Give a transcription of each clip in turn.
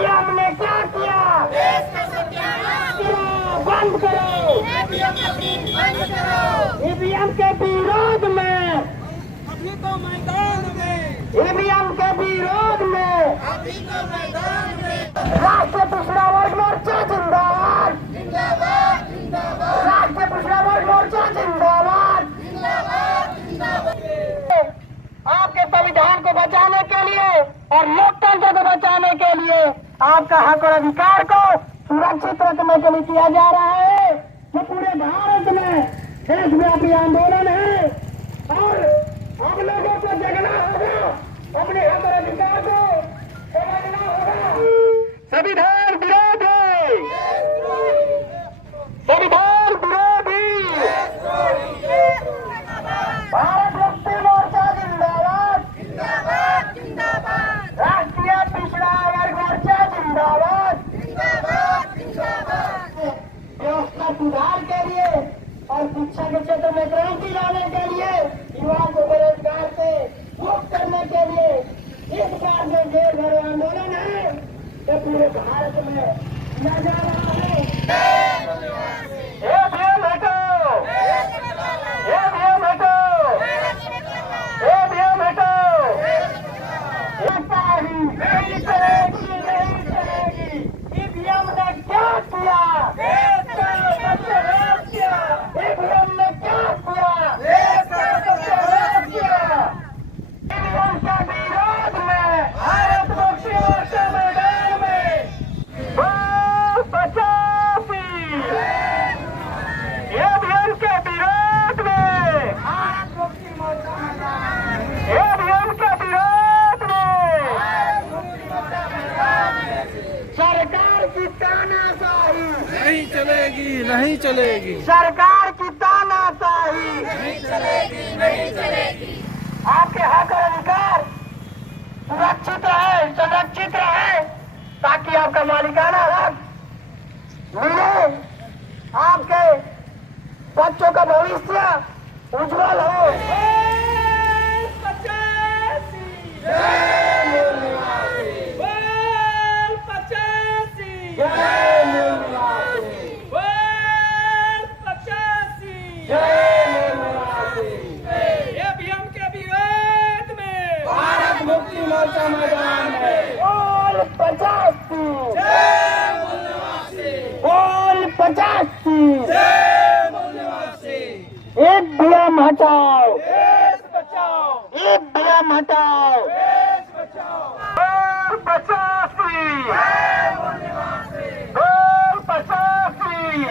EVM ने क्या किया? बंद करो, ईवीएम के विरोध में, अभी तो मैदान में, ईवीएम के विरोध में, अभी तो मैदान में। राष्ट्रीय पिछड़ा वर्ग मोर्चा जिंदाबाद, जिंदाबाद जिंदाबाद राष्ट्रीय पिछड़ा वर्ग मोर्चा जिंदाबाद। जिंदाबाद जिंदाबाद। आपके संविधान को बचाने के लिए और लोकतंत्र को बचाने के लिए आपका हक और अधिकार को सुरक्षित रखने के लिए किया जा रहा है। जो पूरे भारत में देशव्यापी आंदोलन है और हम लोगों को जगना होगा, अपने हक और अधिकार को समझना होगा। संविधान विरोधी, संविधान विरोधी, भारत मुक्ति मोर्चा जिंदाबाद, जिंदाबाद जिंदाबाद राष्ट्रीय पिछड़ा वर्ग मोर्चा जिंदाबाद। जिंदाबाद जिंदाबाद। व्यवस्था सुधार के लिए और शिक्षा के क्षेत्र में क्रांति लाने के लिए, युवाओं को बेरोजगार से मुक्त करने के लिए इस बार में देश भर आंदोलन है जो पूरे भारत में किया जा रहा है। ये भीम हटाओ, ये भीम हटाओ, ये भीम हटाओ। ऐसा ही नहीं चलेगी, नहीं चलेगी। ईवीएम ने क्या किया? देश का सबसे विरोध किया, ईवीएम ने क्या किया? देश का सबसे विरोध किया। ईवीएम के विरोध में भारत मुक्ति मोर्चा मैदान में। बोल 85। ईवीएम के विरोध में, भारत मुक्ति मोर्चा मैदान में। ईवीएम के विरोध में, भारत मुक्ति मोर्चा मैदान में। सरकार की तानाशाही, नहीं चलेगी, नहीं चलेगी। सरकार की तानाशाही, नहीं चलेगी, नहीं चलेगी। आपके हक और अधिकार सुरक्षित रहे, संरक्षित रहे, ताकि आपका मालिकाना हक मिले, आपके बच्चों का भविष्य उज्जवल हो। भारत मुक्ति मोर्चा मैदान में। बोल 85, बोल 85। ईवीएम हटाओ, देश बचाओ, ईवीएम हटाओ। देश बचाओ। बोल 85, बोल 85,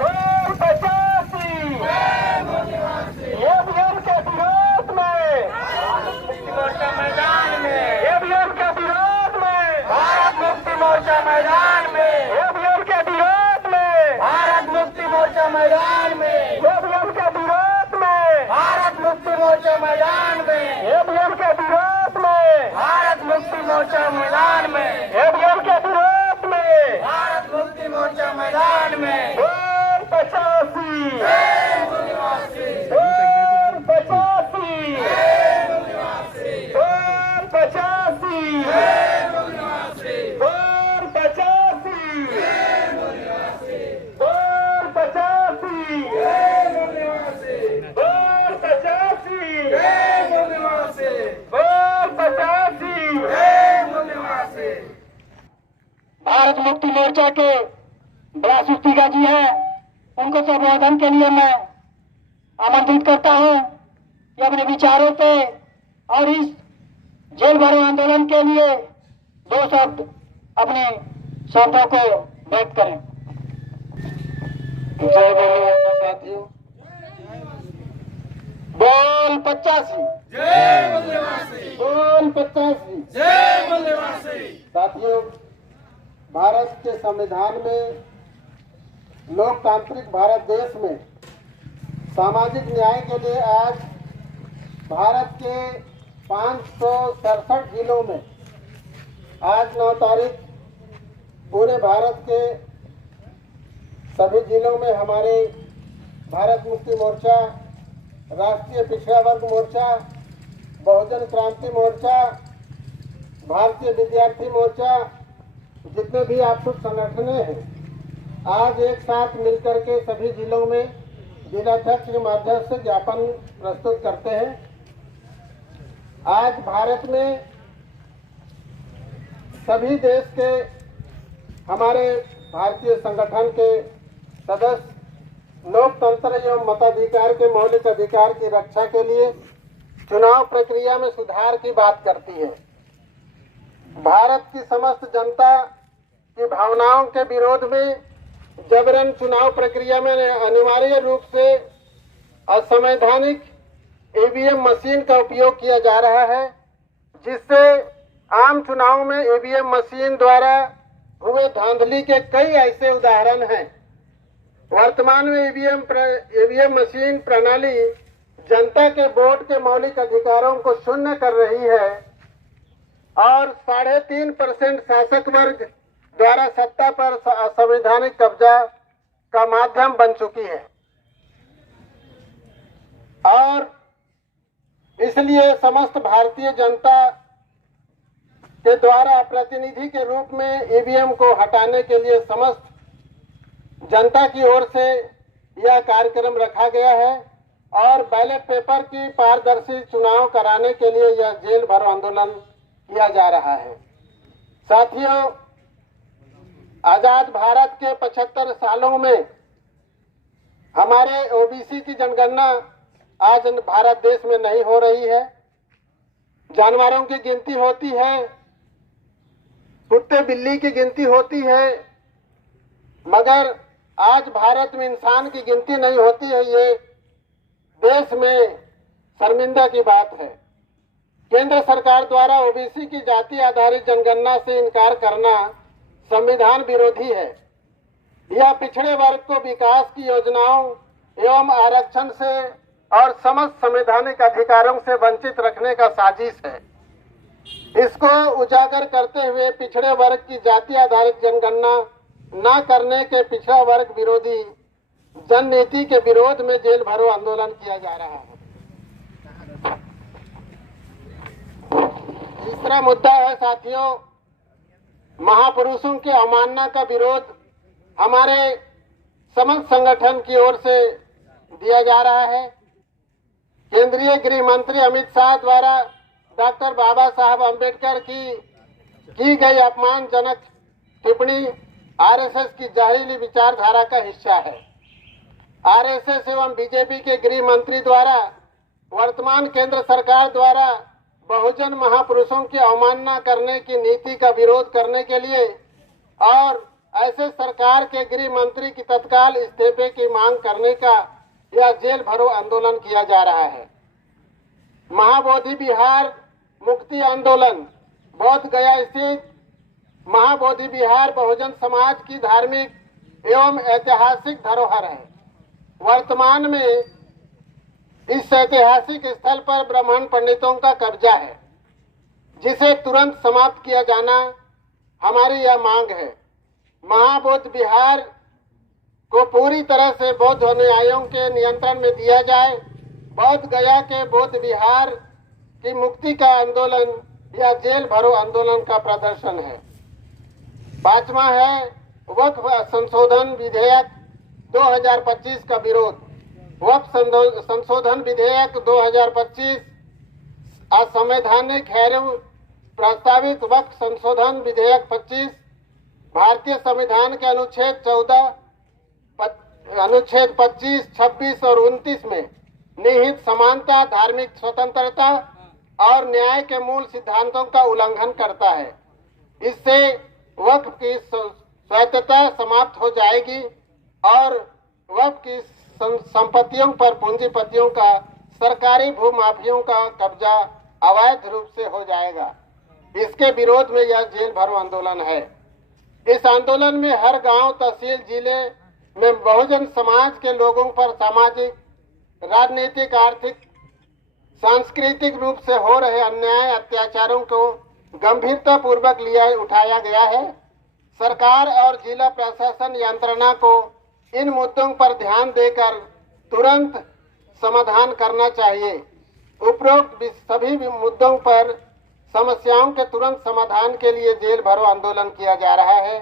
बोल 85। ईवीएम के विरोध में, मोर्चा मैदान में। ईवीएम के विरोध में, भारत मुक्ति मोर्चा मैदान में। ईवीएम के विरोध में, भारत मुक्ति मोर्चा मैदान में। ईवीएम के विरोध में, भारत मुक्ति मोर्चा मैदान में। ईवीएम के विरोध में, भारत मुक्ति मोर्चा मैदान में। ईवीएम के विरोध में, भारत मुक्ति मोर्चा मैदान में। बोल 85, बोल 85, बोल 85, बोल 85, बोल 85, बोल 85। भारत मुक्ति मोर्चा के बड़ा सुस्तिका जी हैं, उनको संबोधन के लिए मैं आमंत्रित करता हूं कि अपने विचारों पे और इस जेल भरो आंदोलन के लिए दो शब्द अपने शब्दों को व्यक्त करें। जय बोलो साथियों। बोल 85, जय बल्लेवासी। बोल 85। जय बल्लेवासी। साथियों, भारत के संविधान में, लोकतांत्रिक भारत देश में सामाजिक न्याय के लिए आज भारत के 567 जिलों में आज 9 तारीख पूरे भारत के सभी जिलों में हमारे भारत मुक्ति मोर्चा, राष्ट्रीय पिछड़ा वर्ग मोर्चा, बहुजन क्रांति मोर्चा, भारतीय विद्यार्थी मोर्चा जितने भी आश्रित संगठन हैं, आज एक साथ मिलकर के सभी जिलों में जिलाध्यक्ष के माध्यम से ज्ञापन प्रस्तुत करते हैं। आज भारत में सभी देश के हमारे भारतीय संगठन के सदस्य लोकतंत्र एवं मताधिकार के मौलिक अधिकार की रक्षा के लिए चुनाव प्रक्रिया में सुधार की बात करती है। भारत की समस्त जनता की भावनाओं के विरोध में जबरन चुनाव प्रक्रिया में अनिवार्य रूप से असंवैधानिक ईवीएम मशीन का उपयोग किया जा रहा है, जिससे आम चुनाव में ईवीएम मशीन द्वारा हुए धांधली के कई ऐसे उदाहरण हैं। वर्तमान में ईवीएम मशीन प्रणाली जनता के वोट के मौलिक अधिकारों को शून्य कर रही है और 3.5% शासक वर्ग द्वारा सत्ता पर असंवैधानिक कब्जा का माध्यम बन चुकी है और इसलिए समस्त भारतीय जनता के द्वारा प्रतिनिधि के रूप में ईवीएम को हटाने के लिए समस्त जनता की ओर से यह कार्यक्रम रखा गया है और बैलेट पेपर की पारदर्शी चुनाव कराने के लिए यह जेल भरो आंदोलन किया जा रहा है। साथियों, आजाद भारत के 75 सालों में हमारे ओबीसी की जनगणना आज भारत देश में नहीं हो रही है। जानवरों की गिनती होती है, कुत्ते बिल्ली की गिनती होती है, मगर आज भारत में इंसान की गिनती नहीं होती है। ये देश में शर्मिंदा की बात है। केंद्र सरकार द्वारा ओबीसी की जाति आधारित जनगणना से इनकार करना संविधान विरोधी है। यह पिछड़े वर्ग को विकास की योजनाओं एवं आरक्षण से और समस्त संवैधानिक अधिकारों से वंचित रखने का साजिश है। इसको उजागर करते हुए पिछड़े वर्ग की जाति आधारित जनगणना न करने के पिछड़ा वर्ग विरोधी जननीति के विरोध में जेल भरो आंदोलन किया जा रहा है। तीसरा मुद्दा है साथियों, महापुरुषों के अवमानना का विरोध हमारे समस्त संगठन की ओर से दिया जा रहा है। केंद्रीय गृह मंत्री अमित शाह द्वारा डॉक्टर बाबा साहब अम्बेडकर की गई अपमानजनक टिप्पणी आरएसएस की जहरीली विचारधारा का हिस्सा है। आरएसएस एवं बीजेपी के गृह मंत्री द्वारा वर्तमान केंद्र सरकार द्वारा बहुजन महापुरुषों की अवमानना करने की नीति का विरोध करने के लिए और ऐसे सरकार के गृह मंत्री की तत्काल इस्तीफे की मांग करने का यह जेल भरो आंदोलन किया जा रहा है। महाबोधि विहार मुक्ति आंदोलन बोध गया स्थित महाबोधि विहार बहुजन समाज की धार्मिक एवं ऐतिहासिक धरोहर है। वर्तमान में इस ऐतिहासिक स्थल पर ब्राह्मण पंडितों का कब्जा है, जिसे तुरंत समाप्त किया जाना हमारी यह मांग है। महाबोध विहार को पूरी तरह से बौद्ध अनुयायियों के नियंत्रण में दिया जाए। बोध गया के बौद्ध विहार की मुक्ति का आंदोलन या जेल भरो आंदोलन का प्रदर्शन है। पांचवा है वक्फ संशोधन विधेयक 2025 का विरोध। वक्फ संशोधन विधेयक 2025 असंवैधानिक है। प्रस्तावित वक्फ संशोधन विधेयक 25 भारतीय संविधान के अनुच्छेद 14, अनुच्छेद 25, 26 और 29 में निहित समानता, धार्मिक स्वतंत्रता और न्याय के मूल सिद्धांतों का उल्लंघन करता है। इससे वक्फ की स्वायत्तता समाप्त हो जाएगी और वक्फ की संपत्तियों पर पूंजीपतियों का, सरकारी भूमाफियों का कब्जा अवैध रूप से हो जाएगा। इसके विरोध में यह जेल भरो आंदोलन है। इस आंदोलन में हर गांव, तहसील, जिले में बहुजन समाज के लोगों पर सामाजिक, राजनीतिक, आर्थिक, सांस्कृतिक रूप से हो रहे अन्याय, अत्याचारों को गंभीरता पूर्वक उठाया गया है। सरकार और जिला प्रशासन यंत्रणा को इन मुद्दों पर ध्यान देकर तुरंत समाधान करना चाहिए। उपरोक्त सभी मुद्दों पर समस्याओं के तुरंत समाधान के लिए जेल भरो आंदोलन किया जा रहा है।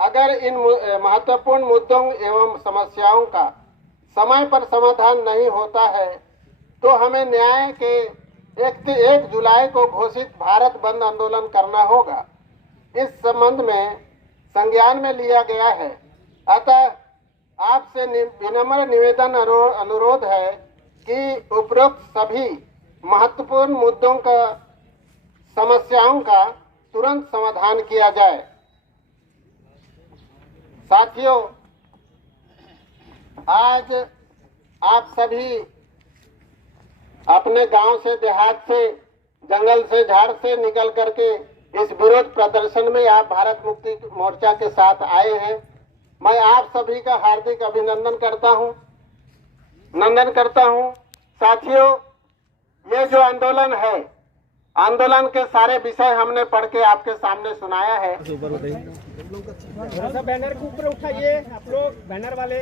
अगर इन महत्वपूर्ण मुद्दों एवं समस्याओं का समय पर समाधान नहीं होता है तो हमें न्याय के 1 जुलाई को घोषित भारत बंद आंदोलन करना होगा। इस संबंध में संज्ञान में लिया गया है। अतः आपसे विनम्र निवेदन अनुरोध है कि उपरोक्त सभी महत्वपूर्ण मुद्दों का समस्याओं का तुरंत समाधान किया जाए। साथियों, आज आप सभी अपने गांव से, देहात से, जंगल से, झाड़ से निकल करके इस विरोध प्रदर्शन में आप भारत मुक्ति मोर्चा के साथ आए हैं। मैं आप सभी का हार्दिक अभिनंदन करता हूं। साथियों, ये जो आंदोलन है, आंदोलन के सारे विषय हमने पढ़ के आपके सामने सुनाया है। थोड़ा सा बैनर को ऊपर उठाइए आप लोग, बैनर वाले।